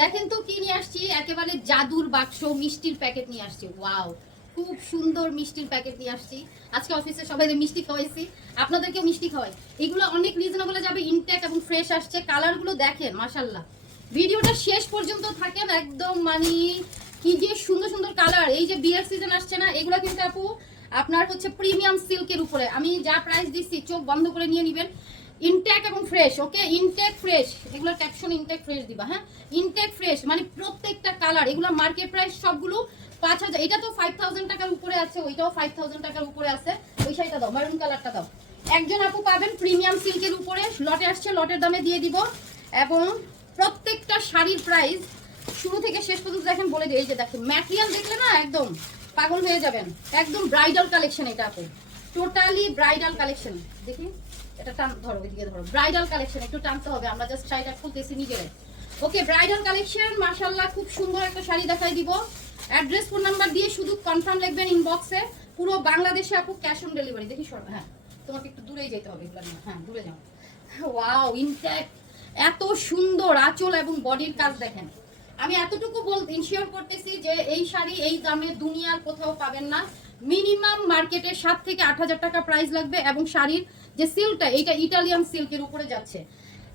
দেখেন তো কি নিয়ে আসছি, একেবারে জাদুর বাক্স মিষ্টির প্যাকেট নিয়ে আসছি। ওয়াও, খুব সুন্দর মিষ্টির প্যাকেট নিয়ে আসছি। আজকে অফিসে সবাই মিষ্টি খাওয়াইছি, আপনাদেরকেও মিষ্টি খাওয়াই। এগুলো অনেক রিজনেবলে যাবে, ইনটেক এবং ফ্রেশ আসছে। কালারগুলো দেখেন মাশাআল্লাহ। ভিডিওটা শেষ পর্যন্ত থাকেন একদম, মানে কি যে সুন্দর সুন্দর কালার। এই যে বিয়ের সিজন আসছে না, এগুলো কিন্তু আপু আপনার হচ্ছে প্রিমিয়াম সিল্কের উপরে। আমি যা প্রাইস দিচ্ছি চোখ বন্ধ করে নিয়ে নেবেন। ইনটেক এবং ফ্রেশ, ওকে, ইনটেক ফ্রেশ, এগুলো ক্যাপশন ইনটেক ফ্রেশ দিবা। হ্যাঁ, ইনটেক ফ্রেশ মানে প্রত্যেকটা কালার। এগুলো মার্কেট প্রাইস সবগুলো 5000। এটা তো 5000 টাকার উপরে আছে, ওইটাও 5000 টাকার উপরে আছে। ওই শাড়িটা দাও, মেরুন কালারটা দাও। একজন আপু পাবেন প্রিমিয়াম সিল্কের উপরে, লটে আসছে, লটের দামে দিয়ে দিব। এবং প্রত্যেকটা শাড়ির প্রাইস শুরু থেকে শেষ পর্যন্ত দেখেন বলে দিই। এই যে দেখেন ম্যাটেরিয়াল দেখলে না একদম পাগল হয়ে যাবেন। একদম ব্রাইডাল কালেকশন এটা আপু, টোটালি ব্রাইডাল কালেকশন। দেখি এটা টান, ধরো ওইদিকে ধরো। ব্রাইডাল কালেকশন একটু টানতে হবে, আমরা জাস্ট শাড়িটা খুলতেছি নিজেরাই। ওকে, ব্রাইডাল কালেকশন মাশাআল্লাহ, খুব সুন্দর একটা শাড়ি দেখাই দিব। অ্যাড্রেস ফোন নাম্বার দিয়ে শুধু কনফার্ম লিখবেন ইনবক্সে। পুরো বাংলাদেশে আপু ক্যাশ অন ডেলিভারি। দেখি সর, হ্যাঁ তোমাকে একটু দূরেই যেতে হবে এগুলো নিয়ে। হ্যাঁ দূরে যাও। ওয়াও, ইনট্যাক্ট, এত সুন্দর আঁচল এবং বডির কাজ দেখেন। আমি এতটুকু ইনশিওর করতেছি যে এই শাড়ি এই দামে দুনিয়ার কোথাও পাবেন না। মিনিমাম মার্কেটে 7 থেকে 8000 টাকা প্রাইস লাগবে। এবং শাড়ির যে সিল্কটা, এইটা ইটালিয়ান সিল্কের উপরে যাচ্ছে।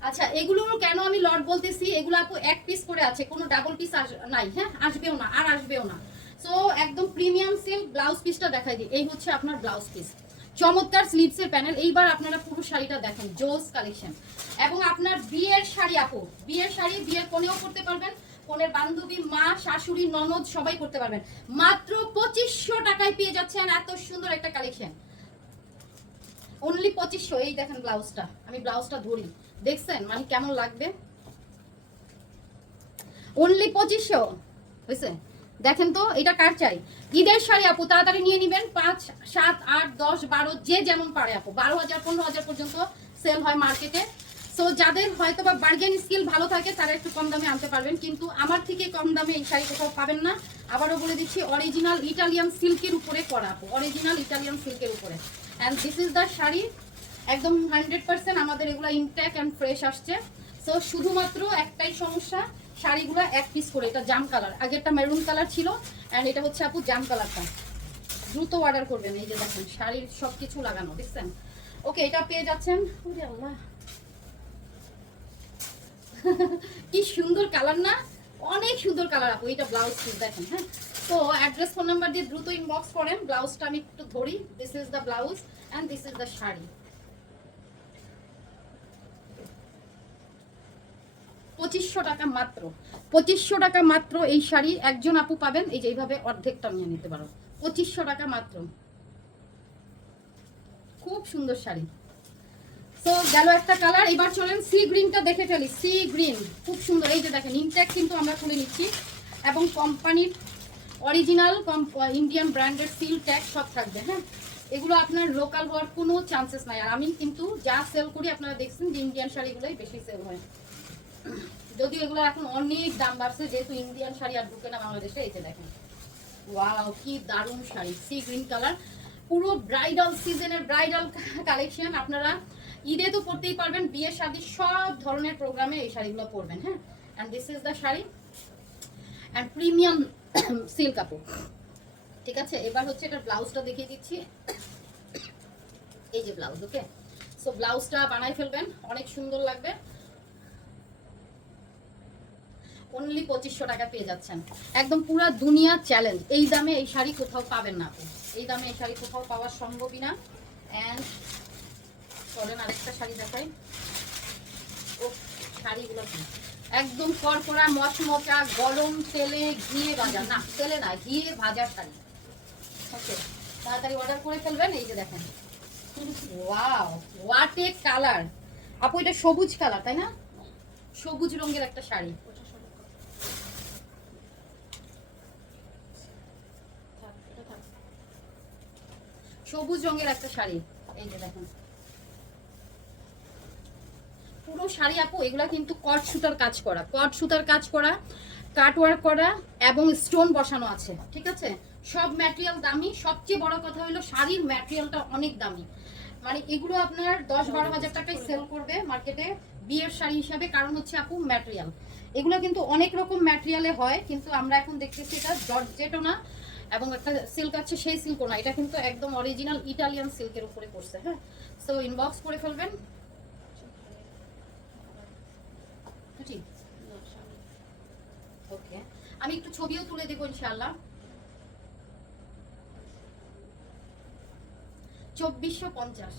আচ্ছা, এগুলো কেন আমি লট বলতেছি, এগুলো আপু এক পিস করে আছে, কোনো ডাবল পিস নাই। হ্যাঁ, আসবেও না, আর আসবেও না। সো একদম প্রিমিয়াম সিল্ক। ব্লাউজ পিসটা দেখাই দিই, এই হচ্ছে আপনার ব্লাউজ পিস। চমৎকার স্লিভসের প্যানেল। এইবার আপনারা পুরো শাড়িটা দেখেন, জোস কালেকশন। এবং আপনার বিয়ের শাড়ি আপু, বিয়ের শাড়ি বিয়ের কোণেও করতে পারবেন, কোণের বান্ধবী, মা, শাশুড়ি, ননদ সবাই করতে পারবেন। মাত্র 2500 টাকায় পেয়ে যাচ্ছেন এত সুন্দর একটা কালেকশন। অনলি 2500। এই দেখেন ব্লাউজটা, আমি ব্লাউজটা ধরি, দেখছেন মানে কেমন লাগবে। অনলি 2500 হয়েছে। দেখেন তো এটা কার চাই? ঈদের শাড়ি আপু, তাড়াতাড়ি নিয়ে নেবেন। 5, 7, 8, 10, 12 যে যেমন পারে আপু। 12000, 15000 পর্যন্ত সেল হয় মার্কেটে। সো যাদের হয়তো বা বার্গেন স্কিল ভালো থাকে তারা একটু কম দামে আনতে পারবেন, কিন্তু আমার থেকে কম দামে এই শাড়ি কোথাও পাবেন না। আবারও বলে দিচ্ছি, অরিজিনাল ইটালিয়ান সিল্কের উপরে করা আপু, অরিজিনাল ইটালিয়ান সিল্কের উপরে। And this is the sari, একদম 100% আমাদের এগুলো ইনটেক অ্যান্ড ফ্রেশ আসছে। সো শুধুমাত্র একটাই সমস্যা, শাড়িগুলো এক পিস করে। এটা জাম কালার, আগেরটা মেরুন কালার ছিল, অ্যান্ড এটা হচ্ছে আপু জাম কালারটা। দ্রুত অর্ডার করবেন। এই যে দেখেন শাড়ির সব কিছু লাগানো, দেখছেন। ওকে, এটা পেয়ে যাচ্ছেন। ওরে আল্লাহ, কি সুন্দর কালার না, অনেক সুন্দর কালার আপু। এটা ব্লাউজ পিস দেখেন। হ্যাঁ, তো অ্যাড্রেস ফোন নাম্বার দিয়ে দ্রুত ইনবক্স করেন। ব্লাউজটা আমি একটু ধরি। This is the blouse and this is the sari. 2500 টাকা মাত্র, 2500 টাকা মাত্র এই শাড়ি। একজন আপু পাবেন, এই যে এইভাবে অর্ধেকটা নিয়ে নিতে পারো। 2500 টাকা মাত্র, খুব সুন্দর শাড়ি। তো গেল একটা কালার। এবার চলেন সি গ্রিনটা দেখে ফেলি। সি গ্রিন খুব সুন্দর। এই যে দেখেন ইনটেক কিন্তু আমরা খুলে নিচ্ছি, এবং কোম্পানির অরিজিনাল ইন্ডিয়ান ব্র্যান্ডের সিল ট্যাগ সব থাকবে। হ্যাঁ, এগুলো আপনার লোকাল হওয়ার কোনো চান্সেস নাই। আর আমি কিন্তু যা সেল করি আপনারা দেখছেন যে ইন্ডিয়ান শাড়িগুলোই বেশি সেল হয়, যদিও এগুলো এখন অনেক দাম বাড়ছে, যেহেতু ইন্ডিয়ান শাড়ি আর ঢুকে না বাংলাদেশে। এই যে দেখেন, ওয়াও কি দারুণ শাড়ি, সি গ্রিন কালার। পুরো ব্রাইডাল সিজনের ব্রাইডাল কালেকশন। আপনারা ঈদে তো পরতেই পারবেন, বিয়ে শাদী সব ধরনের প্রোগ্রামে এই শাড়িগুলো পরবেন। হ্যাঁ, and this is the sari, and premium silk কাপড়। ঠিক আছে, এবার হচ্ছে এটার ব্লাউজটা দেখিয়ে দিচ্ছি। এই যে ব্লাউজ। ওকে, সো ব্লাউজটা বানাই ফেলবেন, অনেক সুন্দর লাগবে। অনলি 2500 টাকা পেয়ে যাচ্ছেন। একদম পুরা দুনিয়া চ্যালেঞ্জ। এই দামে এই শাড়ি কোথাও পাবেন না আপনি, এই দামে এই শাড়ি কোথাও পাওয়া সম্ভবই না। অ্যান্ড চলেন আরেকটা শাড়ি দেখাই। ও, শাড়িগুলো কি একদম কড়কড়া মচমচা, গরম তেলে ঘিয়ে ভাজা, না তেলে না ঘিয়ে ভাজা শাড়ি। ওকে, তাড়াতাড়ি অর্ডার করে ফেলবেন। এই যে দেখেন, ওয়াও হোয়াট এ কালার আপু, এটা সবুজ কালার তাই না? সবুজ রঙের একটা শাড়ি। সবুজ রঙের একটা শাড়ি। এই যে দেখেন পুরো শাড়ি আপু, এগুলা কিন্তু কট সুতার কাজ করা, কট সুতার কাজ করা, কাট ওয়ার্ক করা, এবং স্টোন বসানো আছে। ঠিক আছে, সব ম্যাটেরিয়াল দামি। সবচেয়ে বড় কথা হলো শাড়ির ম্যাটেরিয়ালটা অনেক দামি। মানে এগুলো আপনার 10-12 হাজার টাকায় সেল করবে মার্কেটে বিয়ের শাড়ি হিসাবে, কারণ হচ্ছে আপু ম্যাটেরিয়াল। এগুলো কিন্তু অনেক রকম ম্যাটেরিয়ালে হয়, কিন্তু আমরা এখন দেখতেছি এটা জর্জেটও না এবং একটা সিল্ক আছে সেই সিল্কও না, এটা কিন্তু একদম অরিজিনাল ইটালিয়ান সিল্কের উপরে করছে। হ্যাঁ, সো ইনবক্স করে ফেলবেন। ওকে, আমি একটু ছবিও তুলে দেবো ইনশাআল্লাহ। 2450,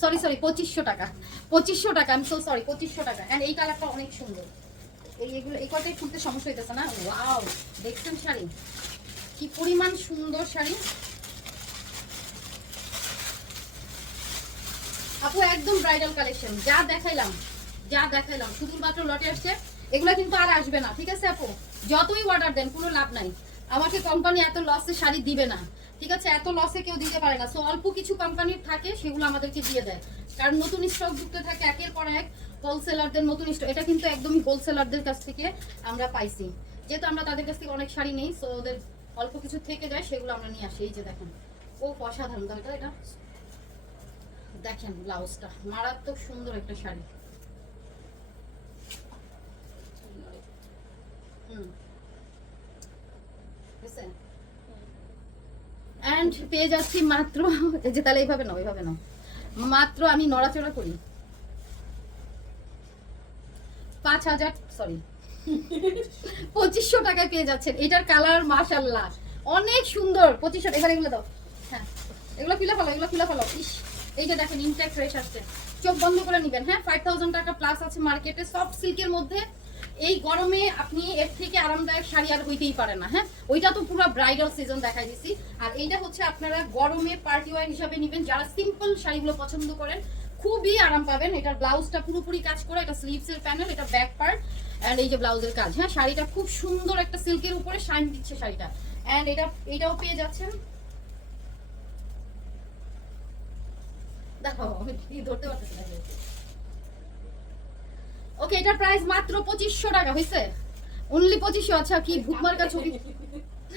সরি 2500 টাকা, 2500 টাকা, আমি সো সরি 2500 টাকা। এন্ড এই কালারটা অনেক সুন্দর। এইগুলো এই কটাই খুলতে সমস্যা হইতেছে না। ওয়াও, দেখছেন শাড়ি কি পরিমাণ সুন্দর শাড়ি আপু, একদম ব্রাইডাল কালেকশন। যা দেখাইলাম শুধুমাত্র লটে আসছে, এগুলো কিন্তু আর আসবে না। ঠিক আছে আপু, যতই অর্ডার দেন কোনো লাভ নাই, আমাকে কোম্পানি এত লসে শাড়ি দিবে না। ঠিক আছে, এত লসে কেউ দিতে পারে না। সো অল্প কিছু কোম্পানির থাকে, সেগুলো আমাদেরকে দিয়ে দেয়, কারণ নতুন স্টক যুক্ত থাকে একের পর এক। হোলসেলারদের নতুন স্টক, এটা কিন্তু একদমই হোলসেলারদের কাছ থেকে আমরা পাইছি, যেহেতু আমরা তাদের কাছ থেকে অনেক শাড়ি নেই। সো ওদের অল্প কিছু থেকে যায়, সেগুলো আমরা নিয়ে আসি। এই যে দেখেন, ও অসাধারণ। এটা দেখেন ব্লাউজটা মারাত্মক সুন্দর একটা শাড়ি। এন্ড পেয়ে যাচ্ছি মাত্র, এই যে তাহলে এইভাবে নাও, এইভাবে নাও, মাত্র আমি নড়াচড়া করি 5000, সরি 2500 টাকায় পেয়ে যাচ্ছেন। এটার কালার মাশাআল্লাহ অনেক সুন্দর। 2500, এবার এগুলো দাও। হ্যাঁ, এগুলো খুলে ফেলো, এগুলো খুলে ফেলো। ইস, এই যে দেখেন ইনটেক ফ্রেশ আসছে, চোখ বন্ধ করে নেবেন। হ্যাঁ, 5000 টাকা প্লাস আছে মার্কেটে সফট সিল্কের মধ্যে। এই গরমে আপনি এর থেকে আরামদায়ক শাড়ি আর হইতেই পারে না। হ্যাঁ, ওইটা তো পুরো ব্রাইডাল সিজন দেখাই দিছি, আর এইটা হচ্ছে আপনারা গরমে পার্টি ওয়্যার হিসাবে নেবেন। যারা সিম্পল শাড়িগুলো পছন্দ করেন খুবই আরাম পাবেন। এটার ব্লাউজটা পুরোপুরি কাজ করা, এটা স্লিভস এর প্যানেল, এটা ব্যাক পার্ট এন্ড এই যে ব্লাউজের কাজ। হ্যাঁ, শাড়িটা খুব সুন্দর একটা সিল্কের উপরে শাইন দিচ্ছে শাড়িটা। এন্ড এটাও পেয়ে যাচ্ছেন। দেখো আমি ধরতে পারতেছি না। ওকে, এটার প্রাইস মাত্র 2500 টাকা হইছে, অনলি 2500। আচ্ছা, কি ভুকমার্কা ছবি।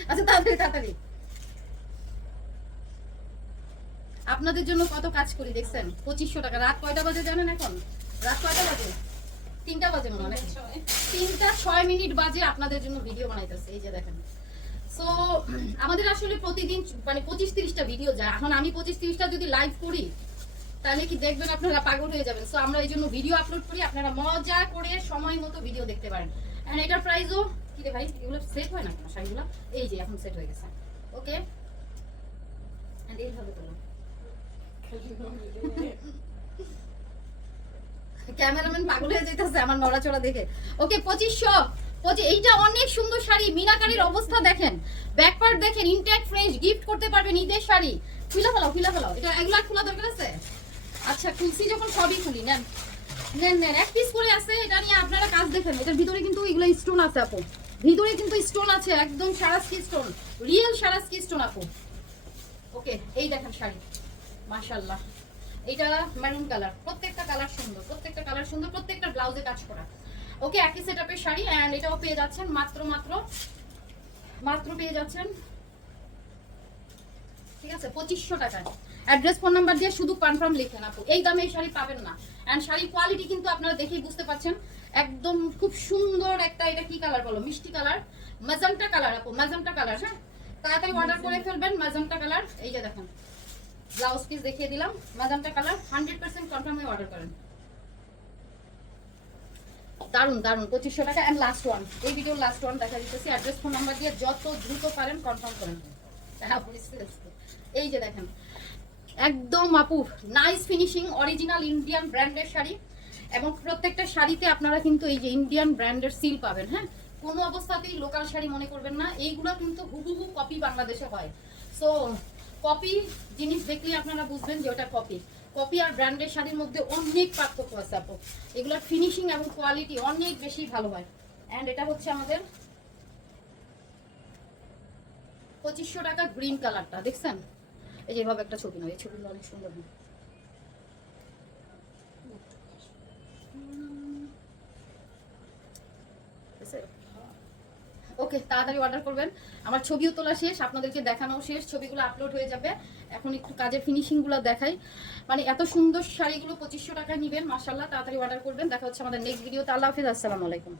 আচ্ছা, তাড়াতাড়ি তাড়াতাড়ি, আপনাদের জন্য কত কাজ করি দেখছেন। 2500 টাকা। রাত কয়টা বাজে জানেন এখন? রাত কয়টা বাজে? 3টা বাজে মনে হয়, 3টা 6 মিনিট বাজে আপনাদের জন্য ভিডিও বানাইতেছে। এই যে দেখেন। সো আমাদের আসলে প্রতিদিন মানে 25-30টা ভিডিও যায়। এখন আমি 25-30টা যদি লাইভ করি তাহলে কি দেখবেন, আপনারা পাগল হয়ে যাবেন। সো আমরা এই জন্য ভিডিও আপলোড করি, আপনারা মজা করে সময় মতো ভিডিও দেখতে পারেন। এন্ড এটার প্রাইসও কি রে ভাই, এগুলো সেট হয় না কেন শাড়িগুলো? এই যে এখন সেট হয়ে গেছে। ওকে, এন্ড এইভাবে করলাম, ক্যামেরাম্যান পাগল হয়ে যাইতেছে আমার নড়াচড়া দেখে। ওকে, 2500। এইটা অনেক সুন্দর শাড়ি, মিনাকারির অবস্থা দেখেন, ব্যাক পার্ট দেখেন, ইনটেক ফ্রেশ, গিফট করতে পারবেন ঈদের শাড়ি। খুলে ফেলাও, খুলে ফেলাও। এটা এগুলা খোলা দরকার আছে? আচ্ছা, খুলছি যখন সবই খুলি। নেন নেন নেন, এক পিস করে আছে, এটা নিয়ে আপনারা কাজ দেখেন। এটার ভিতরে কিন্তু এগুলো স্টোন আছে আপু, ভিতরে কিন্তু স্টোন আছে, একদম সারাস্কি স্টোন, রিয়েল সারাস্কি স্টোন আপু। ওকে, এই দেখেন শাড়ি মাশাআল্লাহ। এটা মেরুন কালার, প্রত্যেকটা কালার সুন্দর, প্রত্যেকটা কালার সুন্দর, প্রত্যেকটা ব্লাউজে কাজ করা। ওকে, একই সেটআপের শাড়ি এন্ড এটাও পেয়ে যাচ্ছেন মাত্র মাত্র মাত্র পেয়ে যাচ্ছেন, ঠিক আছে, 2500 টাকায়। অ্যাড্রেস ফোন নাম্বার দিয়ে শুধু কনফার্ম লিখেন আপু, এই দামে এই শাড়ি পাবেন না। এন্ড শাড়ির কোয়ালিটি কিন্তু আপনারা দেখেই বুঝতে পারছেন, একদম খুব সুন্দর একটা, এটা কি কালার বলো, মিষ্টি কালার, ম্যাজেন্টা কালার আপু, ম্যাজেন্টা কালার। হ্যাঁ, তাড়াতাড়ি অর্ডার করে ফেলবেন, ম্যাজেন্টা কালার। এই যে দেখেন ব্লাউজ পিস দেখিয়ে দিলাম, ম্যাজেন্টা কালার, 100% কনফার্মে অর্ডার করেন। দারুন দারুন, 2500 টাকা। এন্ড লাস্ট ওয়ান, এই ভিডিওর লাস্ট ওয়ান দেখা দিতেছি। অ্যাড্রেস ফোন নাম্বার দিয়ে যত দ্রুত পারেন কনফার্ম করেন। এই যে দেখেন একদম আপু নাইস ফিনিশিং, অরিজিনাল ইন্ডিয়ান ব্র্যান্ডের শাড়ি, এবং প্রত্যেকটা শাড়িতে আপনারা কিন্তু এই যে ইন্ডিয়ান ব্র্যান্ডের সিল পাবেন। হ্যাঁ, কোনো অবস্থাতেই লোকাল শাড়ি মনে করবেন না, এইগুলো কিন্তু হুবহু কপি বাংলাদেশে হয়। সো কপি জিনিস দেখলে আপনারা বুঝবেন যে ওটা কপি। কপি আর ব্র্যান্ডের শাড়ির মধ্যে অনেক পার্থক্য আছে আপু, এগুলোর ফিনিশিং এবং কোয়ালিটি অনেক বেশি ভালো হয়। অ্যান্ড এটা হচ্ছে আমাদের 2500 টাকা গ্রিন কালারটা, দেখছেন? এই যে এভাবে একটা ছবি নয়, এই ছবিগুলো অনেক সুন্দর। ওকে, তাড়াতাড়ি অর্ডার করবেন, আমার ছবিও তোলা শেষ, আপনাদেরকে দেখানো শেষ, ছবিগুলো আপলোড হয়ে যাবে। এখন একটু কাজের ফিনিশিংগুলো দেখাই। মানে এত সুন্দর শাড়িগুলো 2500 টাকায় নেবেন, মাশাআল্লাহ তাড়াতাড়ি অর্ডার করবেন। দেখা হচ্ছে আমাদের নেক্সট ভিডিওতে। আল্লাহ হাফিজ, আসসালামু আলাইকুম।